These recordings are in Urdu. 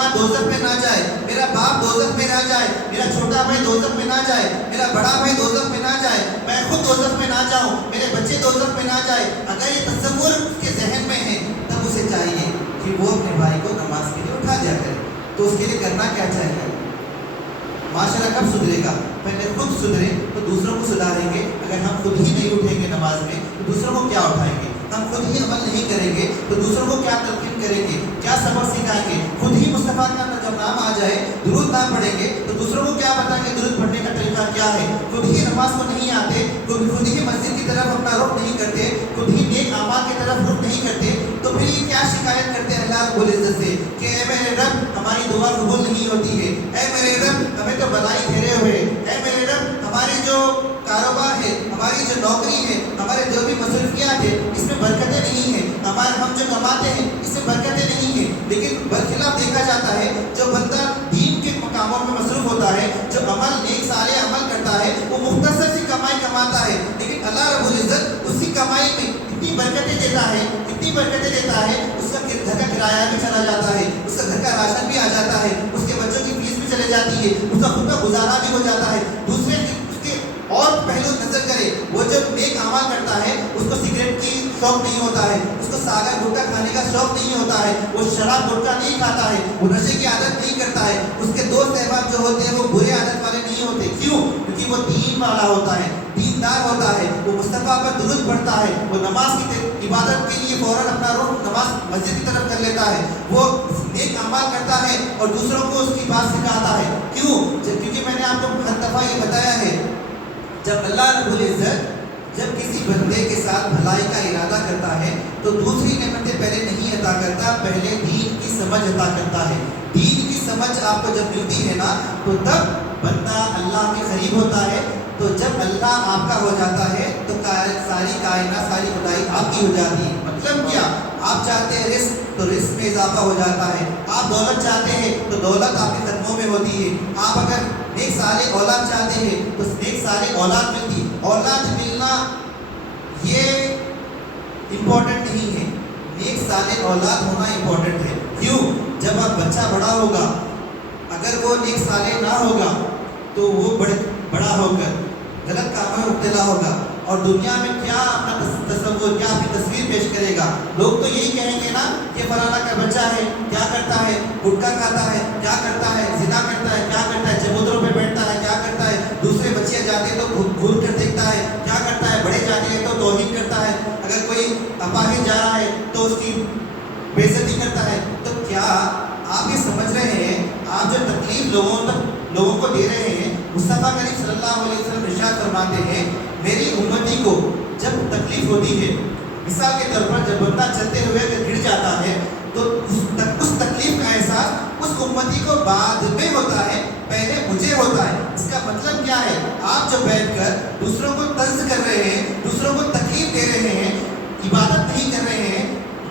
ماں دوزخ میں نہ جائے، میرا باپ دوزخ میں نہ جائے، میرا چھوٹا بھائی دوزخ میں نہ جائے، میرا بڑا بھائی دوزخ میں نہ جائے، میں خود دوزخ میں نہ جاؤں، میرے بچے دوزخ میں نہ جائے، اگر یہ تصور اس کے ذہن میں ہے تب اسے چاہیے کہ وہ اپنے بھائی کو نماز کے لیے اٹھا دیا کرے. تو اس کے لیے کرنا کیا چاہیے؟ معاشرہ کب سدھرے گا؟ پہلے خود سدھرے تو دوسروں کو سدھاریں گے. اگر ہم خود ہی نہیں اٹھیں گے نماز میں تو دوسروں کو کیا اٹھائیں گے؟ ہم خود ہی عمل نہیں کریں گے تو دوسروں کو کیا تلقین کریں گے، کیا سبق سکھائیں گے؟ خود ہی مصطفیٰ کا جب نام آ جائے درود نہ پڑھیں گے تو دوسروں کو کیا بتائیں گے درود پڑھنے کا طریقہ کیا ہے؟ خود ہی نماز کو نہیں آتے، خود ہی مسجد کی طرف اپنا رخ نہیں کرتے، خود ہی نیک اعمال کی طرف رخ نہیں کرتے، تو پھر یہ کیا شکایت کرتے ہیں اللہ رب العزت سے کہ اے میرے رب ہماری دعا قبول نہیں ہوتی ہے، اے میرے رب ہمیں تو بلائی گھیرے ہوئے، اے میرے رب ہماری جو کاروبار ہے، ہماری جو نوکری ہے، ہمارے جو بھی مصروفیات ہے اس میں برکتیں نہیں ہیں، ہم جو کماتے ہیں اس میں برکتیں نہیں ہیں. لیکن برخلاف دیکھا جاتا ہے جو بندہ دین کے کاموں میں مصروف ہوتا ہے، جو عمل نیک صالح عمل کرتا ہے، وہ مختصر سی کمائی کماتا ہے، لیکن اللہ رب العزت اسی کمائی میں اتنی برکتیں دیتا ہے، اتنی برکتیں دیتا ہے، اس کا گھر کا کرایہ بھی چلا جاتا ہے، اس کا گھر کا راشن بھی آ جاتا ہے، اس کے بچوں کی فیس بھی چلے جاتی ہے، اس کا خود کا گزارا بھی ہو جاتا ہے. دوسرے اس کے اور پہلو نظر کرے، وہ جب نیک اعمال کرتا ہے اس کو سگریٹ کی شوق نہیں ہوتا ہے، اس کو ساگر گٹکا کھانے کا شوق نہیں ہوتا ہے، وہ شراب گٹکا نہیں کھاتا ہے، وہ نشے کی عادت نہیں کرتا ہے، اس کے دوست احباب جو ہوتے ہیں وہ برے عادت والے نہیں ہوتے. کیوں؟ کیونکہ وہ دین والا ہوتا ہے، دیندار ہوتا ہے، وہ مصطفیٰ پر درود پڑھتا ہے، وہ نماز کی عبادت کے لیے فوراً اپنا رخ نماز مسجد کی طرف کر لیتا ہے، وہ نیک اعمال کرتا ہے اور دوسروں کو اس کی بات سکھاتا ہے. کیوں؟ کیونکہ میں نے آپ کو ہر دفعہ یہ بتایا ہے جب اللہ رب العزت جب کسی بندے کے ساتھ بھلائی کا ارادہ کرتا ہے تو دوسری نعمتیں پہلے نہیں عطا کرتا، پہلے دین کی سمجھ عطا کرتا ہے. دین کی سمجھ آپ کو جب ملتی ہے نا تو تب بندہ اللہ کے قریب ہوتا ہے. تو جب اللہ آپ کا ہو جاتا ہے تو ساری کائنات ساری خدائی آپ کی ہو جاتی ہے. مطلب کیا؟ آپ چاہتے ہیں رزق تو رزق میں اضافہ ہو جاتا ہے، آپ دولت چاہتے ہیں تو دولت آپ کے قدموں میں ہوتی ہے، آپ اگر نیک صالح اولاد چاہتے ہیں تو نیک صالح اولاد ملتی. اولاد ملنا یہ امپورٹنٹ نہیں ہے، نیک صالح اولاد ہونا امپورٹنٹ ہے. کیوں؟ جب آپ بچہ بڑا ہوگا اگر وہ نیک صالح نہ ہوگا تو وہ بڑا ہو کر غلط کاموں میں مبتلا ہوگا اور دنیا میں کیا اپنا تصور، کیا اپنی تصویر پیش کرے گا. لوگ تو یہی کہیں گے نا کہ فلانا کا بچہ ہے، کیا کرتا ہے، گٹکا کھاتا ہے، کیا کرتا ہے، زنا کرتا ہے، کیا کرتا ہے، چبوتروں پہ بیٹھتا ہے، کیا کرتا ہے، دوسرے بچے جاتے ہیں تو گھور کر دیکھتا ہے، کیا کرتا ہے، بڑے جاتے ہیں تو توہین کرتا ہے، اگر کوئی اپاہج جا رہا ہے تو اس کی بے عزتی کرتا ہے. تو کیا آپ یہ سمجھ رہے ہیں آپ جو تکلیف لوگوں کو دے رہے ہیں؟ مصطفیٰ کریم صلی اللہ علیہ وسلم ارشاد فرماتے ہیں میری امتی کو جب تکلیف ہوتی ہے، مثال کے طور پر جب بندہ چلتے ہوئے گر جاتا ہے تو اس تکلیف کا احساس اس امتی کو بعد میں ہوتا ہے، پہلے مجھے ہوتا ہے. اس کا مطلب کیا ہے؟ آپ جو بیٹھ کر دوسروں کو طنز کر رہے ہیں، دوسروں کو تکلیف دے رہے ہیں، عبادت نہیں کر رہے ہیں،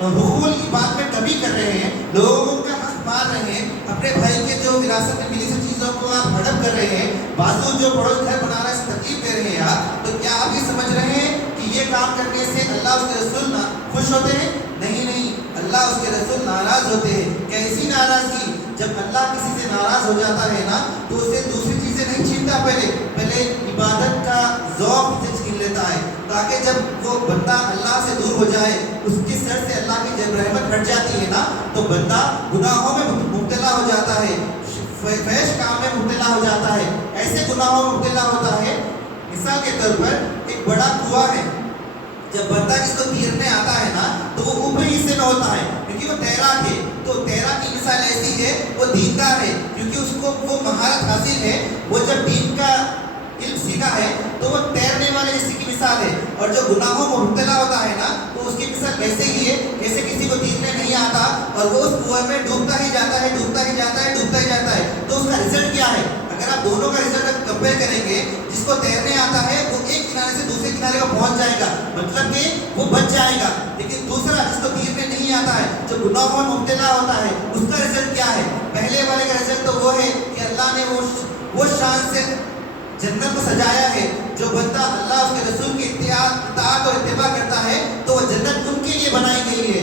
حقوق عبادت میں کمی کر رہے ہیں، لوگوں کا حق مار رہے ہیں، اپنے بھائی کے جو وراثت میں ملی سب چیزوں کو آپ ہڑپ کر رہے ہیں، بازو جو پڑوس گھر بنا رہا ہے اس تکلیف دے رہے ہیں آپ، تو کیا آپ یہ سمجھ رہے ہیں کہ یہ کام کرنے سے اللہ اس کے رسول خوش ہوتے ہیں؟ نہیں، اللہ اس کے رسول ناراض ہوتے ہیں. کیسی ناراضگی؟ جب اللہ کسی سے ناراض ہو جاتا ہے نا تو اسے دوسری چیزیں نہیں چھینتا، پہلے عبادت کا ذوق سے چھین لیتا ہے تاکہ جب وہ بندہ اللہ سے دور ہو جائے اس کے سر سے اللہ کی جب رحمت ہٹ جاتی ہے نا تو بندہ گناہوں میں مبتلا ہو جاتا ہے، فحش کام میں مبتلا ہو جاتا ہے، ایسے گناہوں میں مبتلا ہوتا ہے. مثال کے طور پر ایک بڑا کنواں ہے، جب بندہ جس کو تیرنے آتا ہے نا تو وہ اوپری حصے میں ہوتا ہے کیونکہ وہ تیراک ہے. تو تیراک کی مثال ایسی ہے وہ دیندار ہے کیونکہ اس کو وہ مہارت حاصل ہے، وہ جب دین کا علم سیکھا ہے تو وہ تیرنے والے جیسی کی مثال ہے. اور جو گناہوں میں مبتلا ہوتا ہے نا تو اس کی مثال ویسے ہی ہے جیسے کسی کو تیرنے نہیں آتا اور وہ اس کنویں میں ڈوبتا ہی جاتا ہے، ڈوبتا ہی جاتا ہے، ڈوبتا ہی جاتا ہے. تو اس کا رزلٹ کیا ہے؟ اگر آپ دونوں کا رزلٹ کمپیئر کریں گے، جس کو تیرنے آتا ہے وہ ایک کنارے سے دوسرے کنارے کو پہنچ جائے گا، مطلب کہ وہ بچ جائے گا. لیکن دوسرا جس کو تیرنے نہیں آتا ہے، جو گناہوں میں مبتلا ہوتا ہے، اس کا رزلٹ کیا ہے؟ پہلے والے کا رزلٹ تو وہ ہے کہ اللہ نے وہ شان سے جنت کو سجایا ہے. جو بندہ اللہ اس کے رسول کی اطاعت اور اتباع کرتا ہے تو وہ جنت ان کے لیے بنائی گئی ہے.